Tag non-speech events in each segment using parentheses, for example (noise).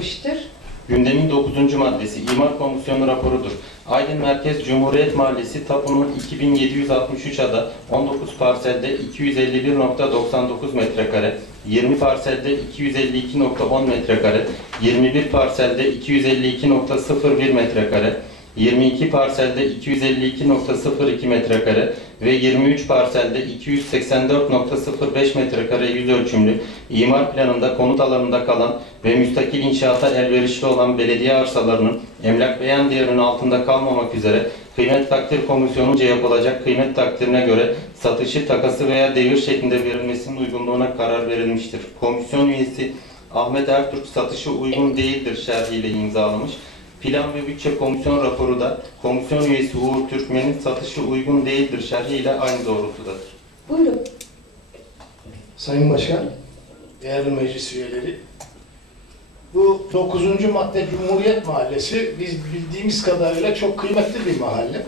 çıkmıştır? Gündemin 9. maddesi İmar Komisyonu raporudur. Aydın Merkez Cumhuriyet Mahallesi tapunun 2763 ada 19 parselde 251.99 metrekare, 20 parselde 252.10 metrekare, 21 parselde 252.01 metrekare, 22 parselde 252.02 metrekare ve 23 parselde 284.05 metrekare yüz ölçümlü imar planında konut alanında kalan ve müstakil inşaata elverişli olan belediye arsalarının emlak beyan değerinin altında kalmamak üzere kıymet takdir komisyonunca yapılacak kıymet takdirine göre satışı, takası veya devir şeklinde verilmesinin uygunluğuna karar verilmiştir. Komisyon üyesi Ahmet Ertürk satışı uygun değildir şerhiyle imzalamış. Plan ve Bütçe Komisyon raporu da komisyon üyesi Uğur Türkmen'in satışı uygun değildir şerhiyle aynı doğrultudadır. Buyurun. Sayın Başkan, değerli meclis üyeleri, bu 9. madde Cumhuriyet Mahallesi biz bildiğimiz kadarıyla çok kıymetli bir mahalle.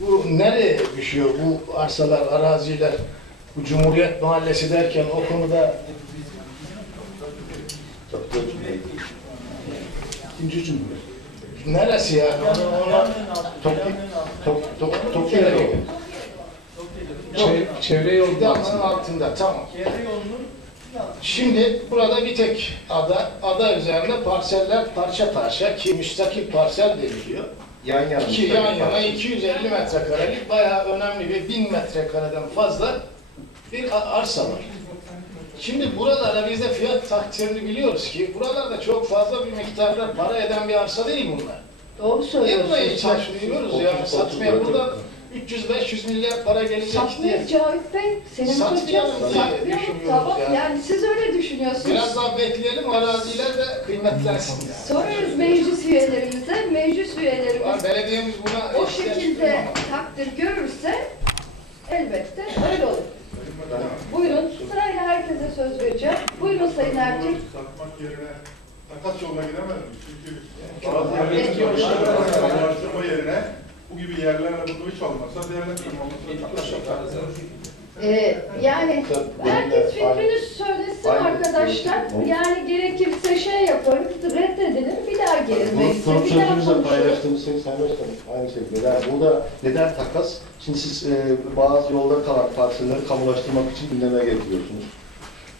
Bu nereye düşüyor bu arsalar, araziler, bu Cumhuriyet Mahallesi derken o konuda İkinci Cumhuriyet. Neresi yani? Ona, ona Toki, Tok, Tok, Toki'ye Çev- çevre yolu Fidanlığın altında, tamam. Şimdi burada bir tek ada, ada üzerinde parseller parça parça ki müstakil parsel deniliyor. Yan yana. Ki yan yana 250 metrekarelik bayağı önemli bir 1000 metrekareden fazla bir arsa var. Şimdi buralarda biz de fiyat takdirini biliyoruz ki buralarda çok fazla bir miktarda para eden bir arsa değil bunlar. Doğru Niye söylüyorsunuz. buna ihtiyaç duyuyoruz yani satmaya burada 300-500 milyar para gelecek diye. Satmayız Cavit Bey. Senin Satmayalım kocası diye satmayalım. düşünüyoruz Tamam yani. yani siz öyle düşünüyorsunuz. Biraz daha bekleyelim araziler de kıymetlensin yani. Soruyoruz meclis üyelerimize. Meclis üyelerimiz Var, Belediyemiz buna o ihtiyaç şekilde duyuyor takdir görürse elbette öyle olur. Buyurun sırayla herkese söz vereceğim. Buyurun Sayın Ertuğrul. satmak yerine takas yoluna gidemez mi? Çünkü araştırma yerine bu gibi yerlerle bunu hiç olmazsa değerlendirme Ee, yani herkes fikrini söylesin arkadaşlar. Yani gerekirse şey yaparız, reddedilir, bir daha gelir Bunu meclise, bir daha profesörümüzle konuşuruz. paylaştığımız şey Sayın Başkanım aynı şekilde. Yani burada neden takas? Şimdi siz e, bazı yolda kalan parselleri kamulaştırmak için gündeme getiriyorsunuz.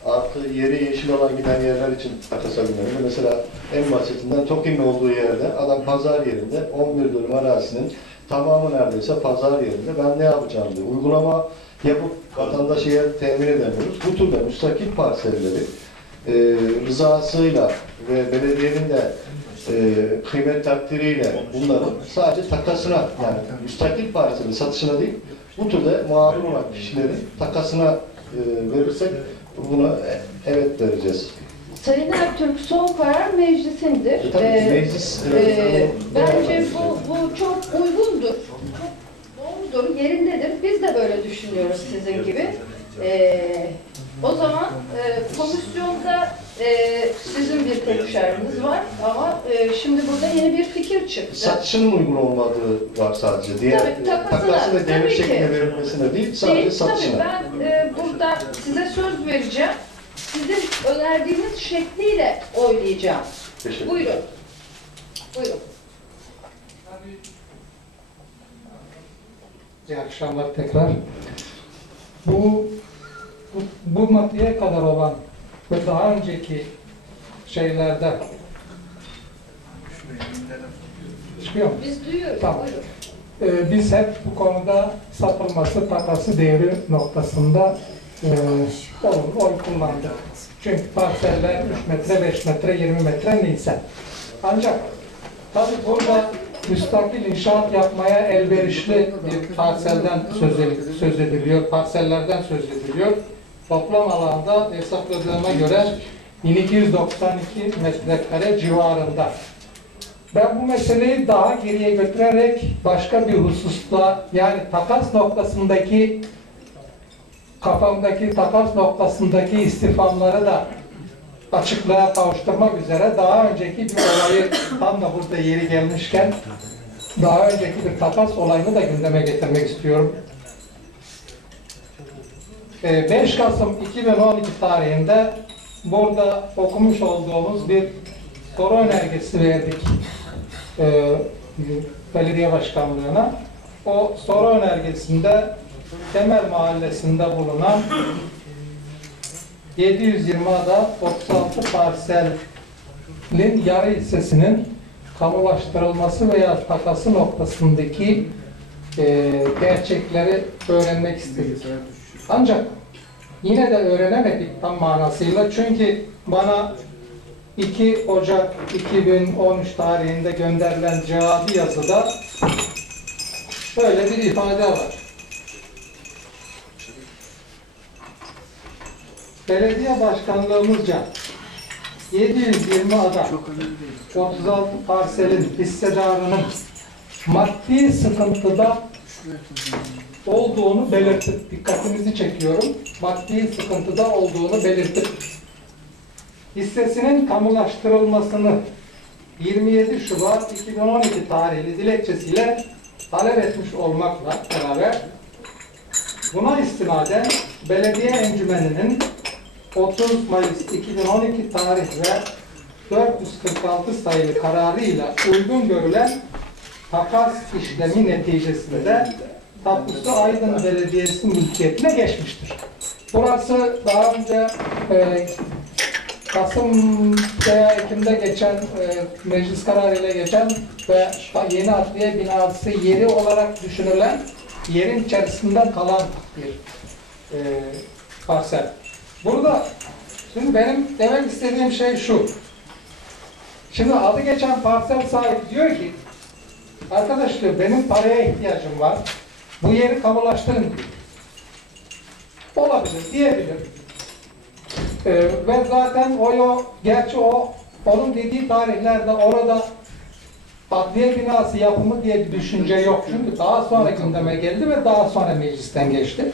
Artı yeri yeşil olan giden yerler için takasa gündemde. Mesela en basitinden TOKİ'nin olduğu yerde adam pazar yerinde 11 dönüm arazisinin tamamı neredeyse pazar yerinde. Ben ne yapacağım diye uygulama yapıp vatandaşı yer temin edemiyoruz. Bu türde müstakil parselleri e, rızasıyla ve belediyenin de e, kıymet takdiriyle bunların sadece takasına yani müstakil parselin satışına değil bu türde mağdur olan kişilerin takasına e, verirsek buna evet vereceğiz. Sayın Ertürk son karar meclisindir. E, tabii Ee, meclis e, e, bence bu, bu çok uygundur, doğrudur, yerindedir. Biz de böyle düşünüyoruz sizin gibi. Ee, o zaman e, komisyonda e, sizin bir görüşleriniz var ama e, şimdi burada yeni bir fikir çıktı. satışının uygun olmadığı var sadece. Diğer Tabii, takasına, takası ve devir tabii şeklinde verilmesine değil sadece Değil, tabii satışına. ben e, burada size söz vereceğim. Sizin önerdiğiniz şekliyle oylayacağım. Buyurun. Buyurun. İyi akşamlar tekrar. Bu, bu, bu maddeye kadar olan ve daha önceki şeylerde çıkıyor mu? Biz duyuyoruz. Tamam. Ee, biz hep bu konuda satılması, takası devri noktasında e, olumlu oy kullandık. Çünkü parseller 3 metre, 5 metre, 20 metre neyse. Ancak tabii burada müstakil inşaat yapmaya elverişli bir parselden söz, ed- söz ediliyor, parsellerden söz ediliyor. Toplam alanda hesapladığıma göre 1292 metrekare civarında. Ben bu meseleyi daha geriye götürerek başka bir hususta yani takas noktasındaki kafamdaki takas noktasındaki istifamları da açıklığa kavuşturmak üzere daha önceki bir olayı tam da burada yeri gelmişken daha önceki bir takas olayını da gündeme getirmek istiyorum. Ee, 5 Kasım 2012 tarihinde burada okumuş olduğumuz bir soru önergesi verdik e, belediye başkanlığına. O soru önergesinde Temel Mahallesi'nde bulunan 720 ada 36 parselin yarı hissesinin kamulaştırılması veya takası noktasındaki e, gerçekleri öğrenmek istedik. Ancak yine de öğrenemedik tam manasıyla çünkü bana 2 Ocak 2013 tarihinde gönderilen cevabı yazıda şöyle bir ifade var. Belediye başkanlığımızca 720 ada 36 parselin hissedarının maddi sıkıntıda olduğunu belirtip dikkatinizi çekiyorum. Maddi sıkıntıda olduğunu belirtip hissesinin kamulaştırılmasını 27 Şubat 2012 tarihli dilekçesiyle talep etmiş olmakla beraber buna istinaden belediye encümeninin 30 Mayıs 2012 tarih ve 446 sayılı kararıyla uygun görülen takas işlemi neticesinde tapusu Aydın Belediyesi mülkiyetine geçmiştir. Burası daha önce e, Kasım veya Ekim'de geçen e, meclis kararıyla geçen ve yeni adliye binası yeri olarak düşünülen yerin içerisinde kalan bir e, parsel. Burada şimdi benim demek istediğim şey şu. Şimdi adı geçen parsel sahibi diyor ki arkadaş diyor benim paraya ihtiyacım var. Bu yeri kamulaştırın diyor. Olabilir, diyebilir. Ee, ve zaten o, o gerçi o onun dediği tarihlerde orada adliye binası yapımı diye bir düşünce yok. Çünkü daha sonra gündeme geldi ve daha sonra meclisten geçti.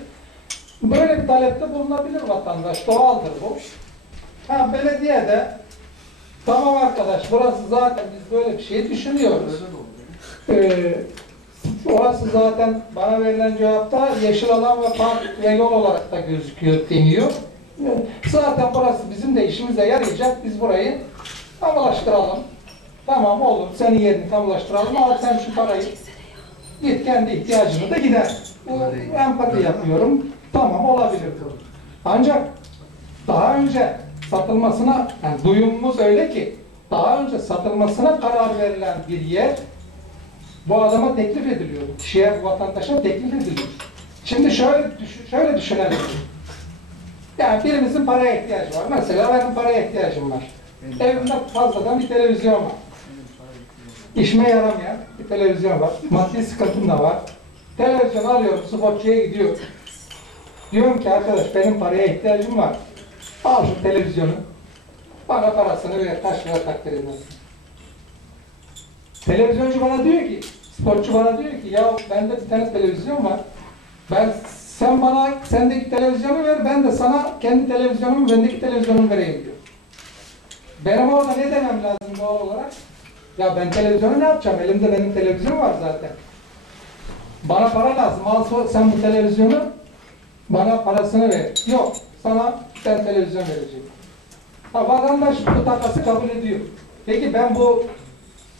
Böyle bir talepte bulunabilir vatandaş. Doğaldır bu. Ha, belediye de tamam arkadaş burası zaten biz böyle bir şey düşünüyoruz. Ee, orası zaten bana verilen cevapta yeşil alan ve park ve yol olarak da gözüküyor deniyor. Ee, Zaten burası bizim de işimize yarayacak. Biz burayı kamulaştıralım. Tamam olur. Senin yerini kamulaştıralım. Al sen şu parayı. Git kendi ihtiyacını da gider. Bu empati yapıyorum. Tamam olabilir. Ancak daha önce satılmasına, yani duyumumuz öyle ki daha önce satılmasına karar verilen bir yer bu adama teklif ediliyor. Kişiye, bu vatandaşa teklif ediliyor. Şimdi şöyle, şöyle düşünelim. Yani birimizin paraya ihtiyacı var. Mesela benim paraya ihtiyacım var. Evimde fazladan bir televizyon var. İşime yaramayan bir televizyon var. Maddi sıkıntım da var. Televizyon alıyorum, spotçuya gidiyorum. Diyorum ki arkadaş benim paraya ihtiyacım var. Al şu televizyonu. Bana parasını ver, kaç lira takdir edersin. Televizyoncu bana diyor ki, sporcu bana diyor ki ya bende bir tane televizyon var. Ben sen bana sendeki televizyonu ver, ben de sana kendi televizyonumu, bendeki televizyonumu vereyim diyor. Benim orada ne demem lazım doğal olarak? Ya ben televizyonu ne yapacağım? Elimde benim televizyon var zaten. Bana para lazım. Al sen bu televizyonu bana parasını ver. Yok. Sana ben televizyon vereceğim. Ha, vatandaş bu takası kabul ediyor. Peki ben bu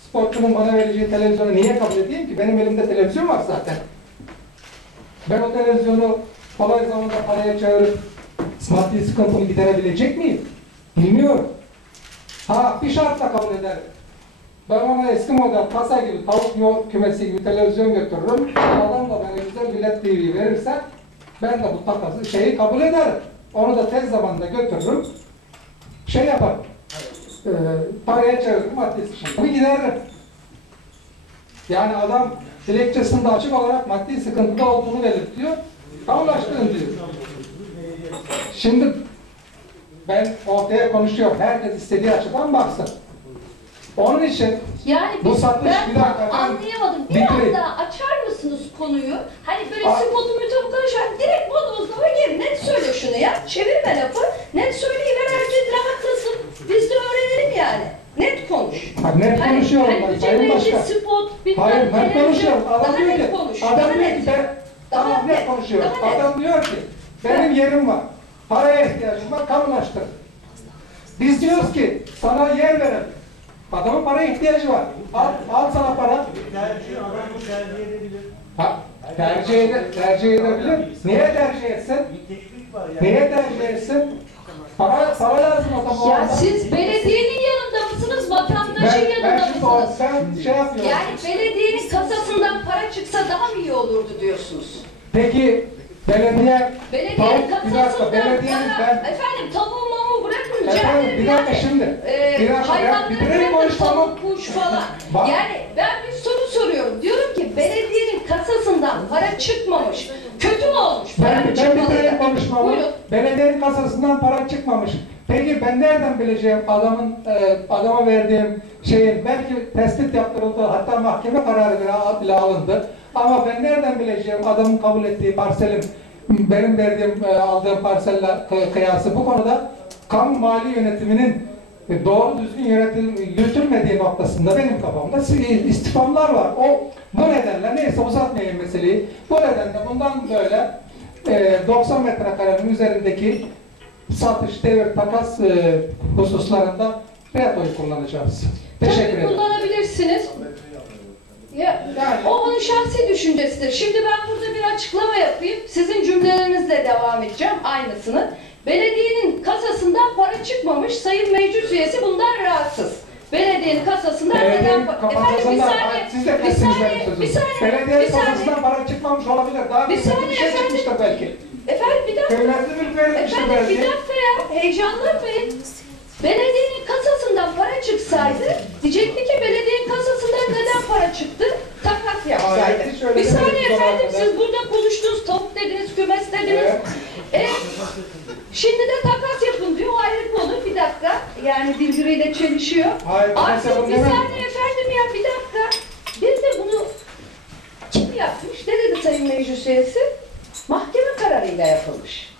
sporcunun bana vereceği televizyonu niye kabul edeyim ki? Benim elimde televizyon var zaten. Ben o televizyonu kolay zamanda paraya çağırıp maddi sıkıntımı giderebilecek miyim? Bilmiyorum. Ha bir şartla kabul ederim. Ben ona eski model kasa gibi, tavuk yol kümesi gibi televizyon götürürüm. Adam da bana güzel bilet TV verirse ben de bu takası şeyi kabul ederim. Onu da tez zamanda götürürüm. Şey yaparım. E, paraya çeviririm, maddi sıkıntımı gideririm. Yani adam dilekçesinde açık olarak maddi sıkıntıda olduğunu belirtiyor. Kamulaştırın diyor. Şimdi ben ortaya konuşuyorum. Herkes istediği açıdan baksın. Onun için Yani Bu satış, ben bir dakika, anlayamadım. Bir bitireyim. anda açar mısınız konuyu? Hani böyle Aa. spotumu çabuk konuşan direkt bodozlama gir. Net söyle şunu ya. Çevirme lafı. Net söyleyiver herkes rahatlasın. Biz de öğrenelim yani. Net konuş. Bak net Hani- konuşuyorum hani ben Sayın Başkan. spot, bilmem Hayır net konuşuyorum. Daha Adam diyor net ki, konuş. Daha adam diyor net. ki ben Daha tamam net. net konuşuyorum. Daha net. Adam diyor ki benim yerim var. Paraya ihtiyacım var kamulaştır. Biz diyoruz ki sana yer verelim. Adamın paraya ihtiyacı var. Al, al sana para. Tercih adamı tercih edebilir. Ha, tercih, ede, tercih edebilir. Niye tercih etsin? Bir teşvik var yani. Niye tercih etsin? Para, para lazım o Ya adam. siz belediyenin yanında mısınız, vatandaşın ben, ben yanında o, mısınız? sen şey yapıyorsun. Yani belediyenin kasasından para çıksa daha mı iyi olurdu diyorsunuz? Peki belediye Belediyenin kasasından belediyenin para, ben- efendim tavuğu Efendim, bir dakika yani. şimdi. Ee, Bir dakika, bitireyim bırakın konuşmamı. kuş falan. Bak. Yani ben bir soru soruyorum. Diyorum ki belediyenin kasasından para çıkmamış. Kötü mü olmuş? Para Ben, ben çıkmalıydı? konuşmamı. Buyurun. Belediyenin kasasından para çıkmamış. Peki ben nereden bileceğim adamın e, adama verdiğim şeyin belki tespit yaptırıldı hatta mahkeme kararı bile alındı. Ama ben nereden bileceğim adamın kabul ettiği parselin benim verdiğim e, aldığım parselle kı- kıyası bu konuda kamu mali yönetiminin e, doğru düzgün yönetim yürütülmediği noktasında benim kafamda si- istifamlar var. O bu nedenle neyse uzatmayayım meseleyi. Bu nedenle bundan böyle e, 90 metrekarenin üzerindeki satış, devir, takas e, hususlarında retoyu kullanacağız. Teşekkür Tabii ederim. kullanabilirsiniz. Ya, Yani- o onun şahsi düşüncesidir. Şimdi ben burada bir açıklama yapayım. Sizin cümlelerinizle devam edeceğim aynısını. Belediyenin kasasından para çıkmamış. Sayın meclis üyesi bundan rahatsız. Belediyenin kasasından neden para... Efendim bir saniye, siz de bir saniye, bir saniye, Belediyenin bir saniye. kasasından para çıkmamış olabilir. Daha Bir saniye bir şey efendim. çıkmıştır belki. Efendim bir dakika. Verilmiştir Efendim bir dakika ya, heyecanlanmayın. Belediyenin kasasından para çıksaydı, diyecekti ki belediyenin kasasından neden para çıktı? Takas yapsaydı. Hayır, hiç öyle Bir saniye efendim, siz burada konuştunuz, tavuk dediniz, kümes dediniz. Evet. E, şimdi de takas yapın diyor, o ayrı konu. Bir dakika, yani birbiriyle çelişiyor. Hayır, Artık bir saniye efendim ya, bir dakika. Bir de bunu kim yapmış? Ne dedi Sayın Meclis Üyesi? Mahkeme kararıyla yapılmış.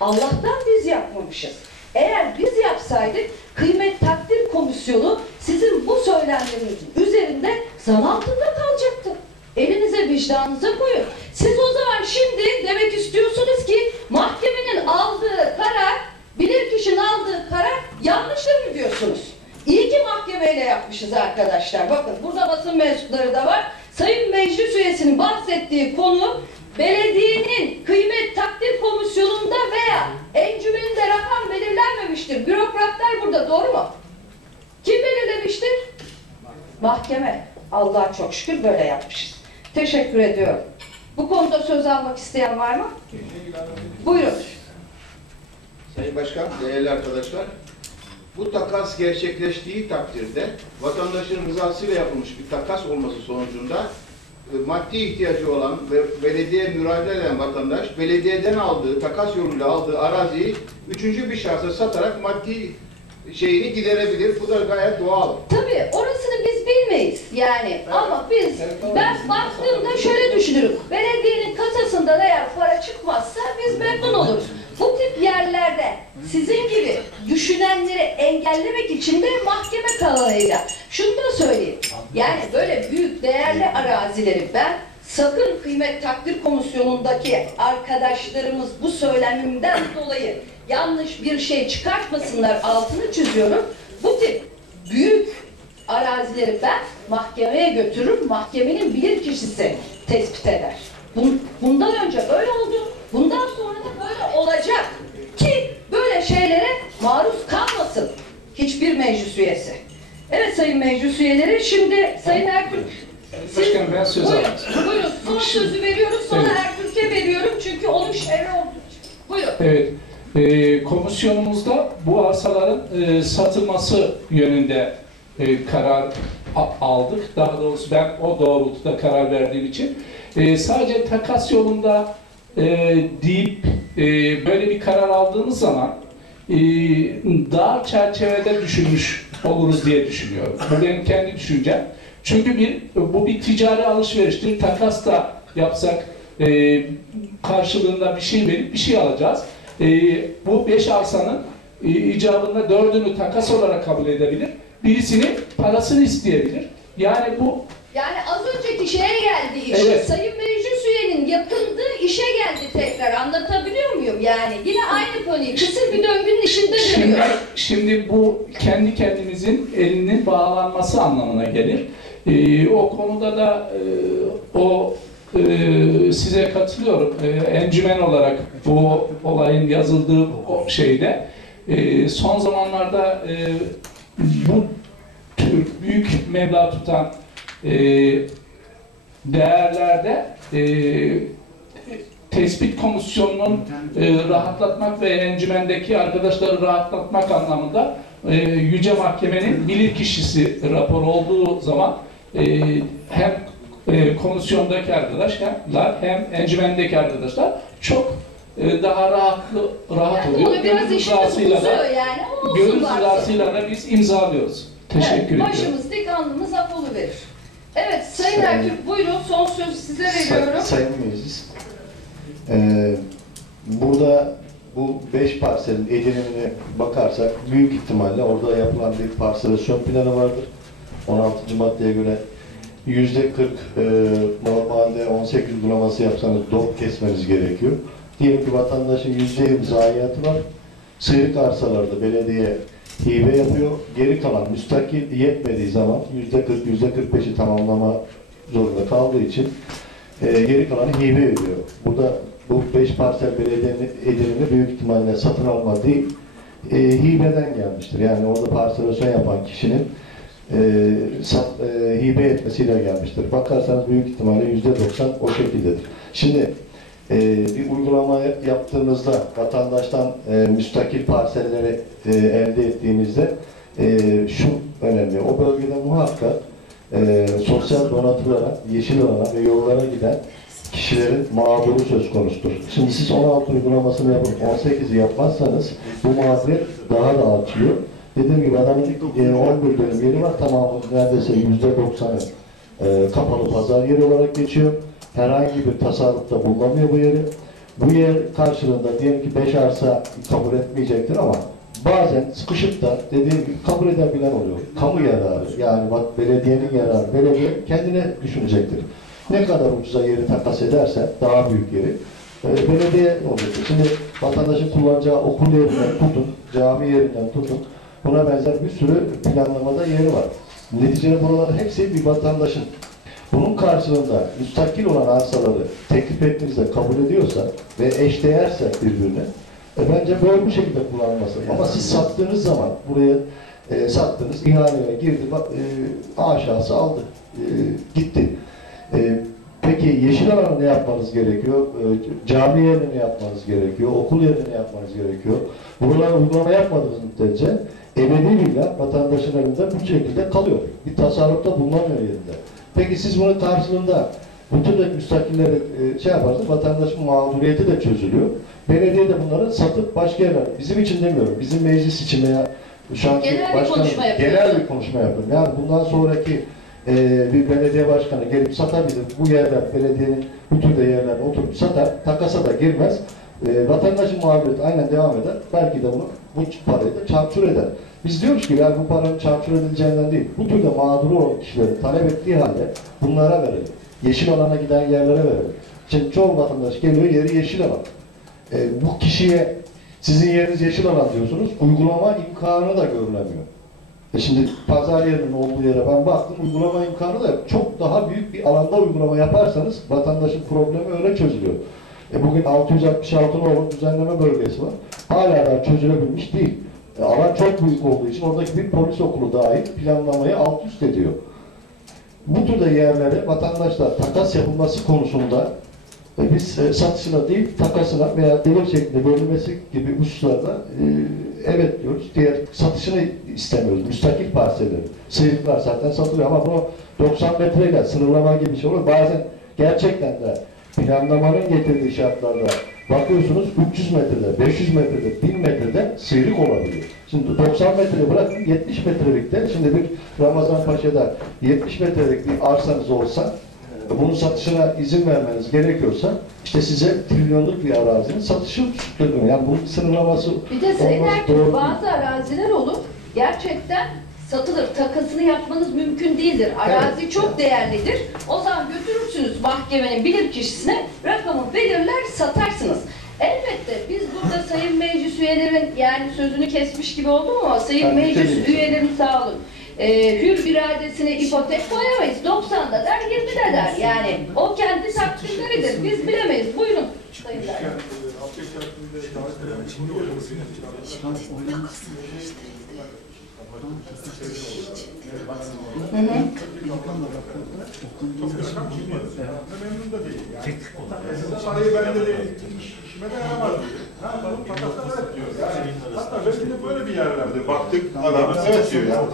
Allah'tan biz yapmamışız. Eğer biz yapsaydık kıymet takdir komisyonu sizin bu söylemlerinizin üzerinde zan altında kalacaktı. Elinize vicdanınıza koyun. Siz o zaman şimdi demek istiyorsunuz ki mahkemenin aldığı karar, bilirkişinin aldığı karar yanlıştır mı diyorsunuz? İyi ki mahkemeyle yapmışız arkadaşlar. Bakın burada basın mensupları da var. Sayın Meclis Üyesi'nin bahsettiği konu belediyenin kıymet takdir komisyonunda veya encümeninde rakam belirlenmemiştir. Bürokratlar burada doğru mu? Kim belirlemiştir? Mahkeme. Allah'a çok şükür böyle yapmışız. Teşekkür ediyorum. Bu konuda söz almak isteyen var mı? Buyurun. Sayın Başkan, değerli arkadaşlar, bu takas gerçekleştiği takdirde vatandaşın rızasıyla yapılmış bir takas olması sonucunda e, maddi ihtiyacı olan ve belediye müracaat eden vatandaş belediyeden aldığı, takas yoluyla aldığı araziyi üçüncü bir şahsa satarak maddi şeyini giderebilir. Bu da gayet doğal. Tabii orasını biz bilmeyiz yani ama biz ben baktığımda şöyle düşünürüm. Belediyenin kasasından eğer para çıkmazsa biz memnun oluruz. Bu tip yerlerde sizin gibi düşünenleri engellemek için de mahkeme kararıyla şunu da söyleyeyim. Yani böyle büyük değerli arazileri ben sakın kıymet takdir komisyonundaki arkadaşlarımız bu söylemimden dolayı yanlış bir şey çıkartmasınlar altını çiziyorum. Bu tip büyük arazileri ben mahkemeye götürürüm. Mahkemenin bilir kişisi tespit eder. Bun- Bundan önce öyle oldu. Bundan sonra da böyle olacak. Ki böyle şeylere maruz kalmasın hiçbir meclis üyesi. Evet sayın meclis üyeleri şimdi Sayın Ertürk Başkanım, ben söz buyurun, aldım. buyurun son sözü veriyorum sonra Evet. Ertürk'e veriyorum çünkü onun şerri için. Buyurun. Evet, e, komisyonumuzda bu arsaların e, satılması yönünde e, karar aldık. Daha doğrusu ben o doğrultuda karar verdiğim için. E, sadece takas yolunda e, deyip e, böyle bir karar aldığımız zaman e, dar çerçevede düşünmüş oluruz diye düşünüyorum. Bu benim kendi düşüncem. Çünkü bir bu bir ticari alışveriştir. Takas da yapsak e, karşılığında bir şey verip bir şey alacağız. E, bu beş arsanın e, icabında dördünü takas olarak kabul edebilir. Birisini parasını isteyebilir. Yani bu Yani az önceki şeye geldi iş. Evet. Sayın Meclis Üyenin yapıldı, işe geldi tekrar. Anlatabiliyor muyum yani? Yine aynı konuyu. Kısır bir döngünün içinde Şimdi, dönüyor. şimdi bu kendi kendimizin elinin bağlanması anlamına gelir. Ee, o konuda da e, o e, size katılıyorum. E, encümen olarak bu olayın yazıldığı şeyde e, son zamanlarda bu tür büyük meblağ tutan değerlerde tespit komisyonunun rahatlatmak ve encümendeki arkadaşları rahatlatmak anlamında Yüce Mahkemenin bilirkişisi rapor olduğu zaman hem e, komisyondaki arkadaşlar hem encümendeki arkadaşlar çok e, daha rahatlı, rahat Yani oluyor. biraz Gönül rızasıyla da, yani. Gönül rızasıyla da biz imzalıyoruz. Teşekkür evet, ediyorum. Başımız dik alnımız af verir. Evet Sayın Sayın- Ertürk buyurun son sözü size Say- veriyorum. Sayın Meclis, eee, burada bu beş parselin edinimine bakarsak büyük ihtimalle orada yapılan bir parselasyon planı vardır. 16. maddeye göre yüzde 40 eee, normalde 18 uygulaması yapsanız dop kesmeniz gerekiyor. Diyelim ki vatandaşın yüzde 20 zayiatı var. Sıyrık arsalarda belediye hibe yapıyor. Geri kalan müstakil yetmediği zaman yüzde 40, yüzde 45'i tamamlama zorunda kaldığı için e, geri kalanı hibe ediyor. Burada bu beş parsel belediyenin edinimi büyük ihtimalle satın alma değil, e, hibeden gelmiştir. Yani orada parselasyon yapan kişinin e, sat, e, hibe etmesiyle gelmiştir. Bakarsanız büyük ihtimalle yüzde doksan o şekildedir. Şimdi e, bir uygulama yaptığımızda vatandaştan e, müstakil parselleri e, elde ettiğimizde e, şu önemli. O bölgede muhakkak e, sosyal donatılara, yeşil alana ve yollara giden kişilerin mağduru söz konusudur. Şimdi siz 16 uygulamasını yapıp 18'i yapmazsanız bu mağduriyet daha da artıyor. Dediğim gibi adamın e, 11 dönüm yeri var tamamı neredeyse %90'ı e, kapalı pazar yeri olarak geçiyor. Herhangi bir tasarrufta bulunamıyor bu yeri. Bu yer karşılığında diyelim ki 5 arsa kabul etmeyecektir ama bazen sıkışıp da dediğim gibi kabul edebilen oluyor. Kamu yararı yani bak belediyenin yararı. Belediye kendine düşünecektir. Ne kadar ucuza yeri takas ederse daha büyük yeri e, belediye olacaktır. Şimdi vatandaşın kullanacağı okul yerinden tutun, cami yerinden tutun. Buna benzer bir sürü planlamada yeri var. Neticede buraların hepsi bir vatandaşın. Bunun karşılığında müstakil olan arsaları teklif ettiğinizde kabul ediyorsa ve eşdeğerse birbirine e, bence böyle bu şekilde kullanılması. Ama siz sattığınız zaman buraya e, sattınız, ihaleye girdi, bak, e, aşağısı aldı, e, gitti. E, peki yeşil alana ne yapmanız gerekiyor? E, cami yerine ne yapmanız gerekiyor? Okul yerine ne yapmanız gerekiyor? Buralara uygulama yapmadığınız müddetçe ebediyle vatandaşın elinde bu şekilde kalıyor. Bir tasarrufta bulunamıyor yerinde. Peki siz bunun karşılığında bütün de müstakilleri e, şey yaparsanız vatandaşın mağduriyeti de çözülüyor. Belediye de bunları satıp başka yerler, bizim için demiyorum, bizim meclis için veya şu anki Genel bir başkan, konuşma yapıyorsun. genel bir konuşma yapıyorum. Yani bundan sonraki e, bir belediye başkanı gelip satabilir. Bu yerden belediyenin bütün de yerlerine oturup satar, takasa da girmez. E, vatandaşın mağduriyeti aynen devam eder. Belki de bunu bu parayı da çarçur eder. Biz diyoruz ki yani bu paranın çarçur edileceğinden değil, bu türde mağduru olan kişilerin talep ettiği halde bunlara verelim. Yeşil alana giden yerlere verelim. Şimdi çoğu vatandaş geliyor yeri yeşil alan. E, bu kişiye sizin yeriniz yeşil alan diyorsunuz, uygulama imkanı da görülemiyor. E şimdi pazar yerinin olduğu yere ben baktım, uygulama imkanı da yok. Çok daha büyük bir alanda uygulama yaparsanız vatandaşın problemi öyle çözülüyor. E bugün 666 nolu düzenleme bölgesi var. Hala da çözülebilmiş değil. E alan çok büyük olduğu için oradaki bir polis okulu dahil planlamayı alt üst ediyor. Bu türde yerlere vatandaşlar takas yapılması konusunda e, biz e, satışına değil takasına veya devir şeklinde bölünmesi gibi hususlarda e, evet diyoruz. Diğer satışını istemiyoruz. Müstakil parselleri. Sıyrıklar zaten satılıyor ama bunu 90 metreyle sınırlama gibi bir şey olur. Bazen gerçekten de planlamanın getirdiği şartlarda bakıyorsunuz 300 metrede, 500 metrede, 1000 metrede sıyrık olabiliyor. Şimdi 90 metre bırakın 70 metrelikte şimdi bir Ramazan Paşa'da 70 metrelik bir arsanız olsa bunun satışına izin vermeniz gerekiyorsa işte size trilyonluk bir arazinin satışı tutuyor. Yani bunun sınırlaması Bir de Sayın olması doğru değil. bazı araziler olur. Gerçekten satılır. Takasını yapmanız mümkün değildir. Arazi çok değerlidir. O zaman götürürsünüz mahkemenin bilirkişisine rakamı belirler satarsınız. Elbette biz burada (laughs) sayın meclis üyelerin yani sözünü kesmiş gibi oldum ama sayın Ben meclis üyelerin sağ olun. Ee, hür iradesine ipotek koyamayız. 90'da der 20'de der. Yani o kendi takdirleridir. Biz bilemeyiz. Buyurun sayın Hı hı. Ben memnun da değil. Yani. Bu parayı bende değil. iş- işime de yaramaz diyor. Ne yapalım? Takasla evet diyor. Yani, hatta belki de böyle bir yerlerde baktık adam evet diyor ya.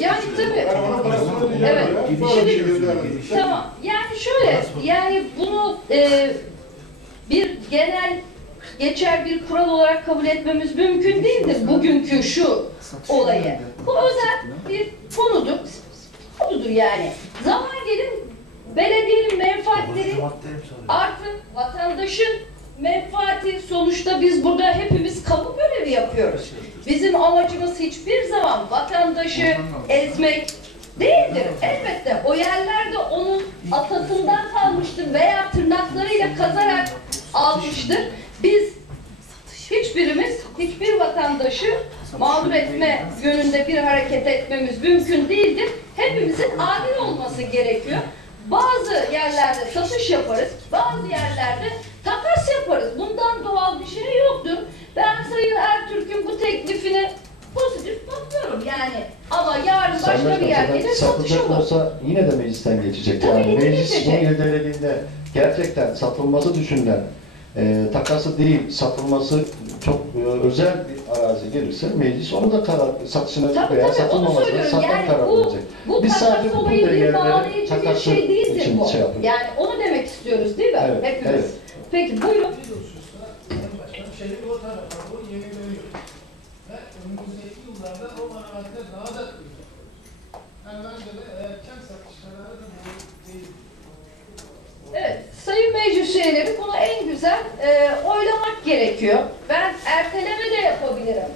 Yani tabii. Yani ona parasını ödeyeceğim Evet. ya. Böyle bir şey ödeyemez. Tamam. Yani şöyle, yani bunu e, bir genel geçer bir kural olarak kabul etmemiz mümkün değildir bugünkü şu olayı. Bu özel bir konudur. Konudur yani. Zaman gelin belediyenin menfaatleri artı vatandaşın menfaati sonuçta biz burada hepimiz kamu görevi yapıyoruz. Bizim amacımız hiçbir zaman vatandaşı ezmek değildir. Elbette o yerlerde onun atasından kalmıştır veya tırnaklarıyla kazarak almıştır. Biz hiçbirimiz hiçbir vatandaşı mağdur etme yönünde bir hareket etmemiz mümkün değildir. Hepimizin adil olması gerekiyor. Bazı yerlerde satış yaparız, bazı yerlerde takas yaparız. Bundan doğal bir şey yoktur. Ben Sayın Ertürk'ün bu teklifini pozitif bakıyorum yani. Ama yarın Sayın başka bir yer gelir satış olur. olsa yine de meclisten geçecek. Tabii yani yine meclis geçecek. bunu irdelediğinde gerçekten satılması düşünülen, e, takası değil, satılması çok e, özel bir arazi gelirse meclis onu da karar satışına Tabii veya tabii satılmamasına satan Yani karar bu, verecek. bu Biz sadece bağlayıcı bir takası şey değildir için bu. şey yapıyoruz. Yani onu demek istiyoruz değil mi? Evet, Hepimiz. evet. Peki buyurun. Başkanım şehir o tarafa doğru yenileniyor. Ve önümüzdeki yıllarda o araziler daha da. Yani bence de erken satış kararı da bu değil. Evet, sayın meclis üyeleri bunu en güzel e, oylamak gerekiyor. Ben erteleme de yapabilirim.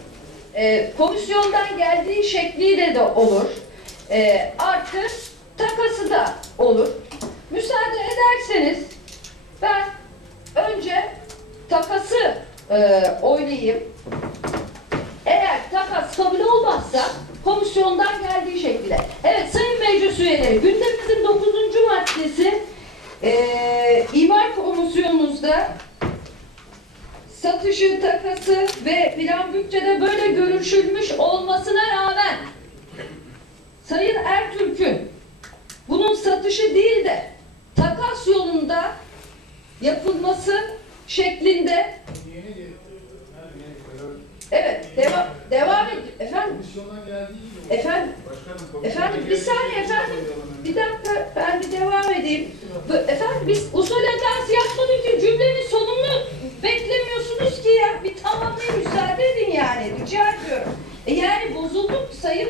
E, komisyondan geldiği şekliyle de olur. E, artı takası da olur. Müsaade ederseniz ben önce takası e, oylayayım. Eğer takas kabul olmazsa komisyondan geldiği şekilde. Evet sayın meclis üyeleri gündemimizin 9. maddesi ee, imar satışı, takası ve plan bütçede böyle görüşülmüş olmasına rağmen Sayın Ertürk'ün bunun satışı değil de takas yolunda yapılması şeklinde evet devam devam ed efendim Komisyondan geldiği gibi. efendim Efendim bir saniye efendim. Bir dakika ben bir devam edeyim. Bu- Efendim biz usul hatası yapmadık ki cümlenin sonunu beklemiyorsunuz ki ya. Bir tamamlayın müsaade edin yani. Rica ediyorum. E yani bozulduk sayın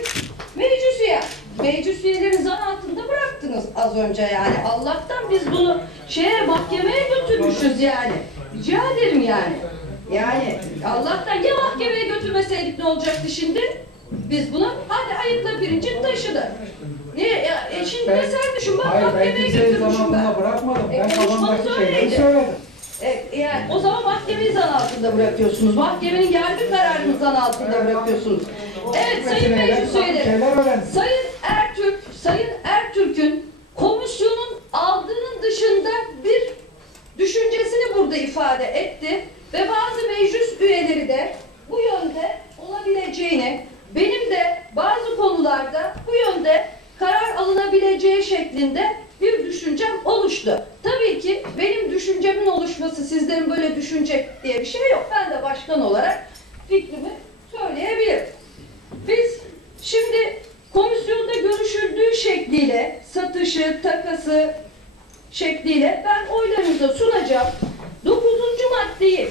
meclis üye. Meclis üyeleri zan altında bıraktınız az önce yani. Allah'tan biz bunu şeye mahkemeye götürmüşüz yani. Rica ederim yani. Yani Allah'tan ya mahkemeye götürmeseydik ne olacaktı şimdi? Biz bunu hadi ayıkla pirinci taşıdı. Niye ya? E şimdi Ben- sen düşün bak Hayır mahkemeye götürmüşüm ben. bırakmadım. E, Ben şeyleri öyleydi. söyledim. E, yani o zaman mahkemeyi zan altında bırakıyorsunuz. Mahkemenin yargı kararını zan altında bırakıyorsunuz. Evet sayın meclis üyeleri. Sayın Ertürk, Sayın Ertürk'ün komisyonun aldığının dışında bir düşüncesini burada ifade etti ve bazı meclis üyeleri de bu yönde olabileceğini, benim de bazı konularda bu yönde karar alınabileceği şeklinde bir düşüncem oluştu. Tabii ki benim düşüncemin oluşması sizlerin böyle düşünecek diye bir şey yok. Ben de başkan olarak fikrimi söyleyebilirim. Biz şimdi komisyonda görüşüldüğü şekliyle satışı, takası şekliyle ben oylarınıza sunacağım. Dokuzuncu maddeyi